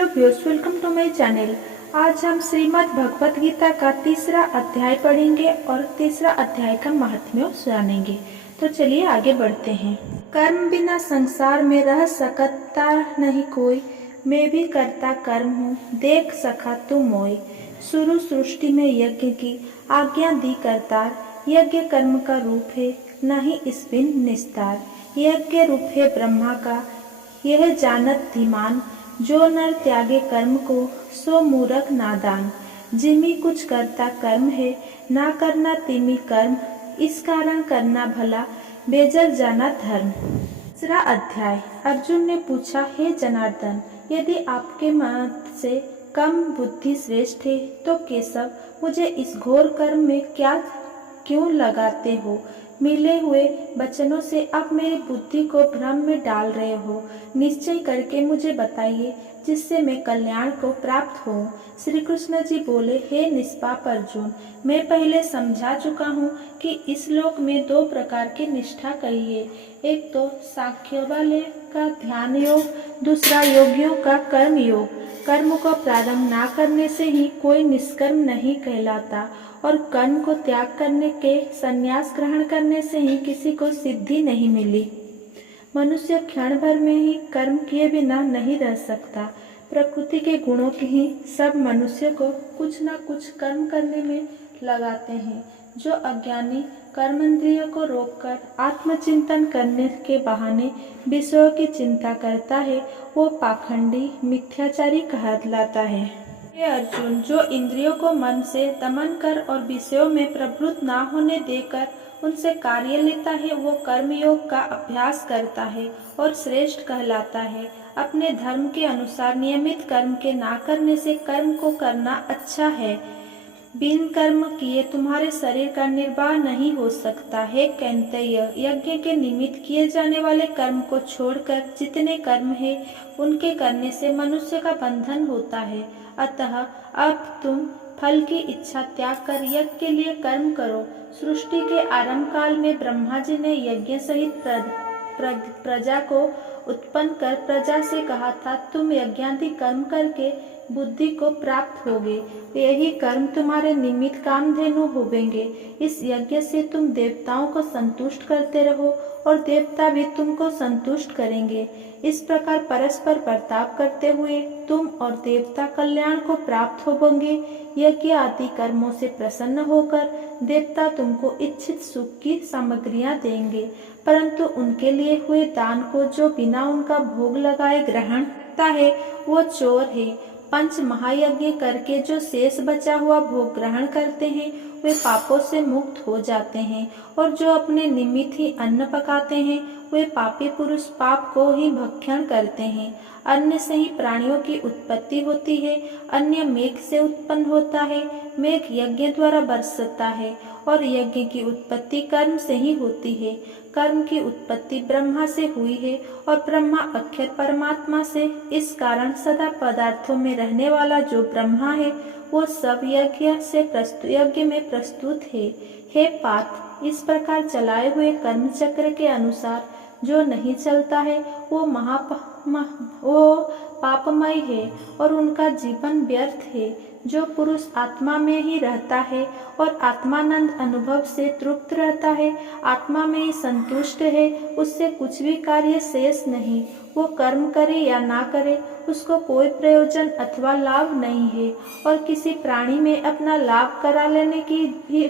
Hello viewers, welcome to my channel. आज हम श्रीमद् भगवत गीता का तीसरा अध्याय पढ़ेंगे और तीसरा अध्याय का महात्म्य जानेंगे। तो चलिए आगे बढ़ते हैं। कर्म बिना संसार में रह सकता नहीं कोई, मैं भी करता कर्म हूँ, देख सखा तू मोय। शुरू सृष्टि में यज्ञ की आज्ञा दी करतार, यज्ञ कर्म का रूप है, नहीं इस बिन निस्तार। यज्ञ रूप है ब्रह्मा का, यह जानत धीमान, जो नर त्यागे कर्म को, सो मूर्ख नादान। जिमी कुछ करता कर्म है, ना करना तिमी कर्म, इस कारण करना भला, बेजर जाना धर्म। तीसरा अध्याय। अर्जुन ने पूछा, हे जनार्दन, यदि आपके मत से कम बुद्धि श्रेष्ठ है तो केशव मुझे इस घोर कर्म में क्यों लगाते हो? मिले हुए वचनों से अब मेरी बुद्धि को भ्रम में डाल रहे हो। निश्चय करके मुझे बताइए जिससे मैं कल्याण को प्राप्त हो। श्री कृष्ण जी बोले, हे निष्पाप अर्जुन, मैं पहले समझा चुका हूँ कि इस लोक में दो प्रकार की निष्ठा कही है। एक तो सांख्य वाले का ध्यान योग, दूसरा योगियों का कर्म योग। कर्म को प्रारंभ ना करने से ही कोई निष्कर्म नहीं कहलाता और कर्म को त्याग करने के संन्यास ग्रहण करने से ही किसी को सिद्धि नहीं मिली। मनुष्य क्षण भर में ही कर्म किए बिना नहीं रह सकता। प्रकृति के गुणों की ही सब मनुष्य को कुछ न कुछ कर्म करने में लगाते हैं। जो अज्ञानी कर्मेंद्रियों को रोककर आत्मचिंतन करने के बहाने विषयों की चिंता करता है, वो पाखंडी मिथ्याचारी कहलाता है। हे अर्जुन, जो इंद्रियों को मन से दमन कर और विषयों में प्रवृत्त ना होने देकर उनसे कार्य लेता है, वो कर्मयोग का अभ्यास करता है और श्रेष्ठ कहलाता है। अपने धर्म के अनुसार नियमित कर्म के ना करने से कर्म को करना अच्छा है। बिन कर्म किए तुम्हारे शरीर का निर्वाह नहीं हो सकता है। कैंतेय, यज्ञ के निमित्त किए जाने वाले कर्म को छोड़कर जितने कर्म है उनके करने से मनुष्य का बंधन होता है। अतः अब तुम फल की इच्छा त्याग कर यज्ञ के लिए कर्म करो। सृष्टि के आरंभ काल में ब्रह्मा जी ने यज्ञ सहित प्रजा को उत्पन्न कर प्रजा से कहा था, तुम यज्ञादि कर्म करके बुद्धि को प्राप्त होगे, यही कर्म तुम्हारे निमित्त कामधेनु होवेंगे। इस यज्ञ से तुम देवताओं को संतुष्ट करते रहो और देवता भी तुमको संतुष्ट करेंगे। इस प्रकार परस्पर बर्ताव करते हुए तुम और देवता कल्याण को प्राप्त होंगे। यज्ञ आदि कर्मों से प्रसन्न होकर देवता तुमको इच्छित सुख की सामग्रियां देंगे, परंतु उनके लिए हुए दान को जो बिना उनका भोग लगाए ग्रहण करता है वो चोर है। पंच महायज्ञ करके जो शेष बचा हुआ भोग ग्रहण करते हैं वे पापों से मुक्त हो जाते हैं, और जो अपने निमित्त ही अन्न पकाते हैं वे पापी पुरुष पाप को ही भक्षण करते हैं। अन्न से ही प्राणियों की उत्पत्ति होती है, अन्न मेघ से उत्पन्न होता है, मेघ यज्ञ द्वारा बरसता है और यज्ञ की उत्पत्ति कर्म से ही होती है। कर्म की उत्पत्ति ब्रह्मा से हुई है और ब्रह्मा अक्षर परमात्मा से। इस कारण सदा पदार्थों में रहने वाला जो ब्रह्मा है वो सब यज्ञ में प्रस्तुत है। हे पार्थ, इस प्रकार चलाए हुए कर्म चक्र के अनुसार जो नहीं चलता है वो पापमय है और उनका जीवन व्यर्थ है। जो पुरुष आत्मा में ही रहता है और आत्मानंद अनुभव से तृप्त रहता है, आत्मा में ही संतुष्ट है, उससे कुछ भी कार्य शेष नहीं। वो कर्म करे या ना करे उसको कोई प्रयोजन अथवा लाभ नहीं है और किसी प्राणी में अपना लाभ करा लेने की भी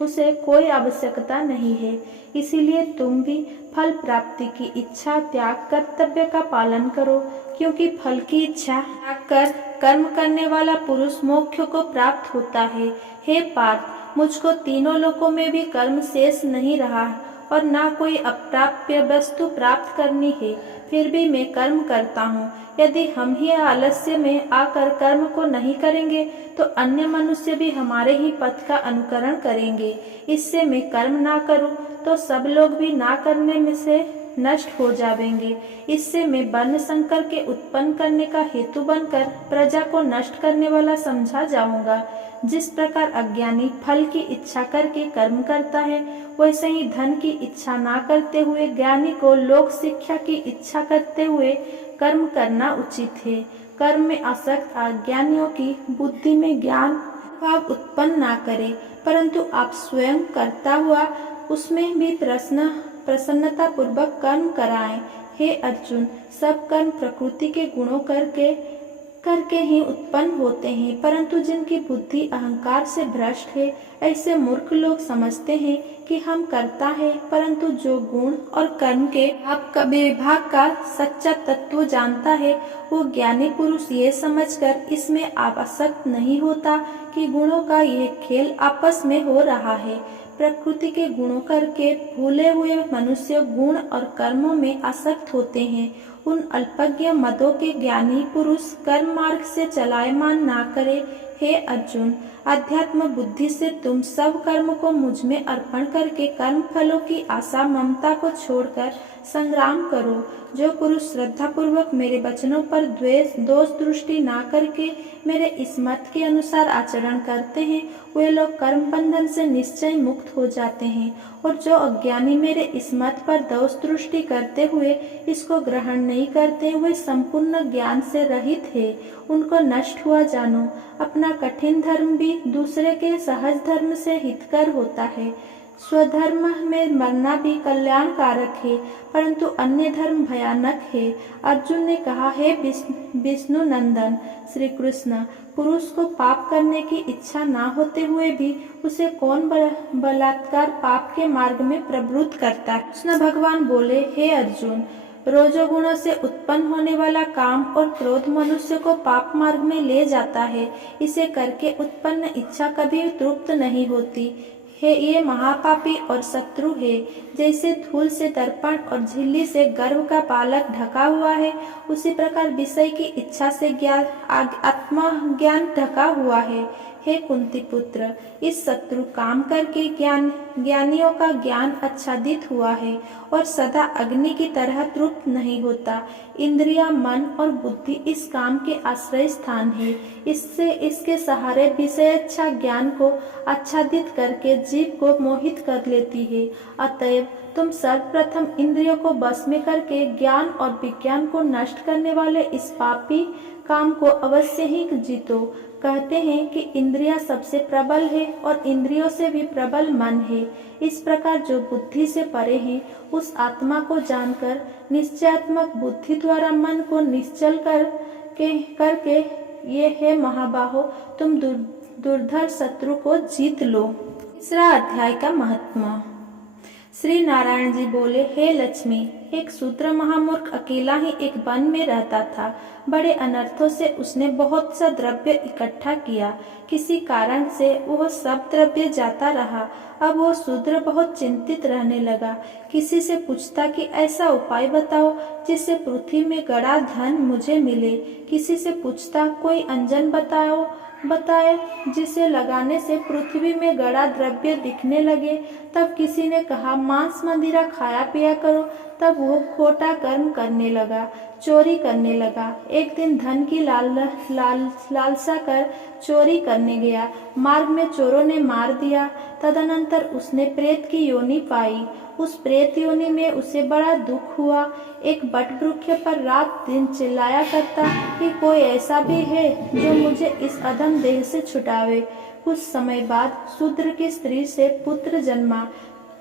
उसे कोई आवश्यकता नहीं है। इसीलिए तुम भी फल प्राप्ति की इच्छा त्याग कर्तव्य का पालन करो, क्योंकि फल की इच्छा त्याग कर कर्म करने वाला पुरुष मोक्ष को प्राप्त होता है। हे पार्थ, मुझको तीनों लोकों में भी कर्म शेष नहीं रहा और ना कोई अप्राप्य वस्तु प्राप्त करनी है, फिर भी मैं कर्म करता हूँ। यदि हम ही आलस्य में आकर कर्म को नहीं करेंगे तो अन्य मनुष्य भी हमारे ही पथ का अनुकरण करेंगे। इससे मैं कर्म ना करूँ तो सब लोग भी ना करने में से नष्ट हो जाएंगे। इससे मैं वर्ण संकर के उत्पन्न करने का हेतु बनकर प्रजा को नष्ट करने वाला समझा जाऊंगा। जिस प्रकार अज्ञानी फल की इच्छा करके कर्म करता है, वैसे ही धन की इच्छा ना करते हुए ज्ञानी को लोक शिक्षा की इच्छा करते हुए कर्म करना उचित है। कर्म में आसक्त अज्ञानियों की बुद्धि में ज्ञान भाव उत्पन्न ना करे, परंतु आप स्वयं करता हुआ उसमें भी प्रसन्नता पूर्वक कर्म कराएं। हे अर्जुन, सब कर्म प्रकृति के गुणों करके ही उत्पन्न होते हैं, परंतु जिनकी बुद्धि अहंकार से भ्रष्ट है, ऐसे मूर्ख लोग समझते हैं कि हम करता है, परंतु जो गुण और कर्म के विभाग का सच्चा तत्व जानता है, वो ज्ञानी पुरुष ये समझकर इसमें आसक्त नहीं होता कि गुणों का यह खेल आपस में हो रहा है। प्रकृति के गुणों करके भूले हुए मनुष्य गुण और कर्मों में आसक्त होते हैं। उन अल्पज्ञ मदों के ज्ञानी पुरुष कर्म मार्ग से चलायमान ना करे। हे अर्जुन, अध्यात्म बुद्धि से तुम सब कर्म को मुझ में अर्पण करके कर्म फलों की आशा ममता को छोड़कर संग्राम करो। जो पुरुष श्रद्धा पूर्वक मेरे वचनों पर दोष दृष्टि ना करके मेरे इस मत के अनुसार आचरण करते हैं, वे लोग कर्म बंधन से निश्चय मुक्त हो जाते हैं। और जो अज्ञानी मेरे इस मत पर दोष दृष्टि करते हुए इसको ग्रहण नहीं करते, वे संपूर्ण ज्ञान से रहित है, उनको नष्ट हुआ जानो। अपना कठिन धर्म भी दूसरे के सहज धर्म से हितकर होता है। स्वधर्म में मरना भी कल्याणकारक है, परंतु अन्य धर्म भयानक है। अर्जुन ने कहा, हे विष्णु नंदन श्री कृष्ण, पुरुष को पाप करने की इच्छा ना होते हुए भी उसे कौन बलात्कार पाप के मार्ग में प्रवृत्त करता है। कृष्ण भगवान बोले, हे अर्जुन, रजोगुणों से उत्पन्न होने वाला काम और क्रोध मनुष्य को पाप मार्ग में ले जाता है। इसे करके उत्पन्न इच्छा कभी तृप्त नहीं होती है। ये महापापी और शत्रु है। जैसे धूल से दर्पण और झिल्ली से गर्भ का बालक ढका हुआ है, उसी प्रकार विषय की इच्छा से आत्मज्ञान ढका हुआ है। हे कुंती पुत्र, इस शत्रु काम करके ज्ञानियों का ज्ञान आच्छादित हुआ है और सदा अग्नि की तरह तृप्त नहीं होता। इंद्रिया, मन और बुद्धि इस काम के आश्रय स्थान है। इसके सहारे विषय अच्छा ज्ञान को आच्छादित करके जीव को मोहित कर लेती है। अतएव तुम सर्वप्रथम इंद्रियों को बस में करके ज्ञान और विज्ञान को नष्ट करने वाले इस पापी काम को अवश्य ही जीतो। कहते हैं कि इंद्रियां सबसे प्रबल है और इंद्रियों से भी प्रबल मन है। इस प्रकार जो बुद्धि से परे है, उस आत्मा को जानकर निश्चयात्मक बुद्धि द्वारा मन को निश्चल करके ये है महाबाहो, तुम दुर्धर शत्रु को जीत लो। तीसरा अध्याय का महत्व। श्री नारायण जी बोले, हे लक्ष्मी, एक शूद्र महामूर्ख अकेला ही एक वन में रहता था। बड़े अनर्थों से उसने बहुत सा द्रव्य इकट्ठा किया। किसी कारण से वह सब द्रव्य जाता रहा। अब वो शूद्र बहुत चिंतित रहने लगा। किसी से पूछता कि ऐसा उपाय बताओ जिससे पृथ्वी में गड़ा धन मुझे मिले। किसी से पूछता कोई अंजन बताए जिसे लगाने से पृथ्वी में गड़ा द्रव्य दिखने लगे। तब किसी ने कहा मांस मदिरा खाया पिया करो। तब वो खोटा कर्म करने लगा, चोरी करने लगा। एक दिन धन की लालसा कर चोरी करने गया। मार्ग में चोरों ने मार दिया। तदनंतर उसने प्रेत की योनि पाई। उस प्रेत योनि में उसे बड़ा दुख हुआ। एक बट वृक्ष पर रात दिन चिल्लाया करता कि कोई ऐसा भी है जो मुझे इस अधम देह से छुड़ावे। कुछ समय बाद शूद्र की स्त्री से पुत्र जन्मा।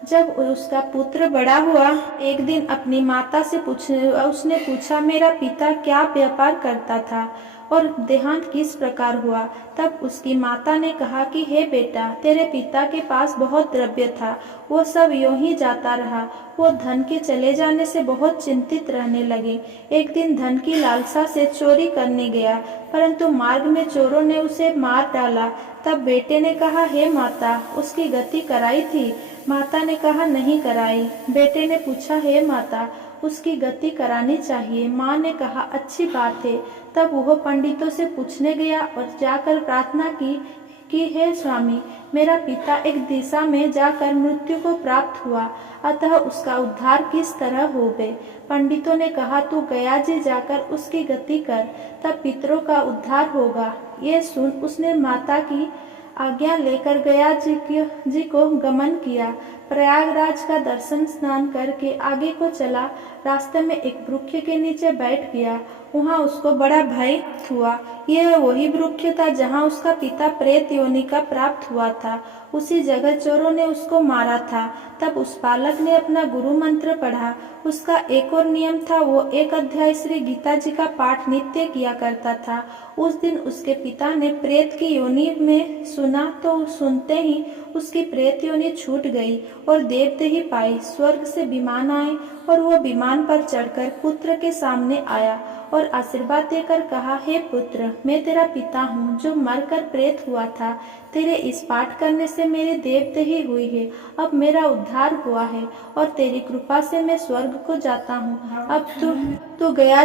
जब उसका पुत्र बड़ा हुआ, एक दिन अपनी माता से उसने पूछा, मेरा पिता क्या व्यापार करता था और देहांत किस प्रकार हुआ। तब उसकी माता ने कहा कि हे बेटा, तेरे पिता के पास बहुत द्रव्य था, वो सब यूं ही जाता रहा। वो धन के चले जाने से बहुत चिंतित रहने लगे। एक दिन धन की लालसा से चोरी करने गया, परंतु मार्ग में चोरों ने उसे मार डाला। तब बेटे ने कहा, हे माता, उसकी गति कराई थी। माता ने कहा, नहीं कराई। बेटे ने पूछा, हे माता, उसकी गति करानी चाहिए। माँ ने कहा, अच्छी बात है। तब वह पंडितों से पूछने गया और जाकर प्रार्थना की हे स्वामी, मेरा पिता एक दिशा में जाकर मृत्यु को प्राप्त हुआ, अतः उसका उद्धार किस तरह होवे। पंडितों ने कहा, तू गया जी जाकर उसकी गति कर, तब पितरों का उद्धार होगा। ये सुन उसने माता की आज्ञा लेकर गया जी को गमन किया। प्रयागराज का दर्शन स्नान करके आगे को चला। रास्ते में एक वृक्ष के नीचे बैठ गया। वहाँ उसको बड़ा भय हुआ। यह वही वृक्ष था जहाँ उसका पिता प्रेत योनि का प्राप्त हुआ था। उसी जगह चोरों ने उसको मारा था। तब उस बालक ने अपना गुरु मंत्र पढ़ा। उसका एक और नियम था, वो 1 अध्याय श्री गीता जी का पाठ नित्य किया करता था। उस दिन उसके पिता ने प्रेत की योनि में सुना तो सुनते ही उसकी प्रेत योनि छूट गई और देवदेही पाई। स्वर्ग से विमान आए और वो विमान पर चढ़कर पुत्र के सामने आया और आशीर्वाद देकर कहा, हे पुत्र, मैं तेरा पिता हूँ जो मरकर प्रेत हुआ था। तेरे इस पाठ करने से मेरी देवदेही हुई है। अब मेरा उद्धार हुआ है और तेरी कृपा से मैं स्वर्ग को जाता हूँ। अब तू गया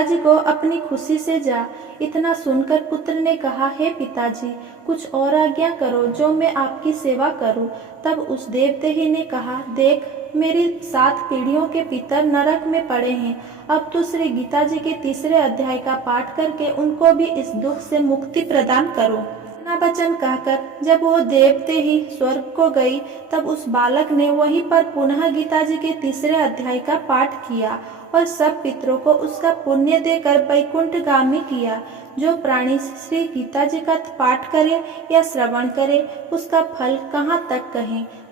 जी को अपनी खुशी से जा। इतना सुनकर पुत्र ने कहा, हे पिताजी, कुछ और आज्ञा करो जो मैं आपकी सेवा करूं। तब उस देवदेही ने कहा, देख, मेरी 7 पीढ़ियों के पितर नरक में पड़े हैं। अब तो श्री गीता जी के 3रे अध्याय का पाठ करके उनको भी इस दुख से मुक्ति प्रदान करो। इतना वचन कहकर जब वो देवदेही स्वर्ग को गई, तब उस बालक ने वहीं पर पुनः गीता जी के 3रे अध्याय का पाठ किया और सब पितरों को उसका पुण्य देकर वैकुंठगामी किया। जो प्राणी श्री गीता जी का पाठ करे या श्रवण करे, उसका फल कहाँ तक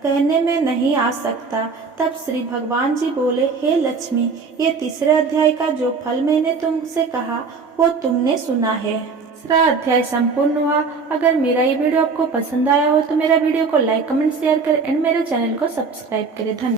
कहने में नहीं आ सकता। तब श्री भगवान जी बोले, हे लक्ष्मी, ये 3रे अध्याय का जो फल मैंने तुमसे कहा वो तुमने सुना है। 3रा अध्याय संपूर्ण हुआ। अगर मेरा ये वीडियो आपको पसंद आया हो तो मेरा वीडियो को लाइक, कमेंट, शेयर करें एंड मेरे चैनल को सब्सक्राइब करें। धन्यवाद।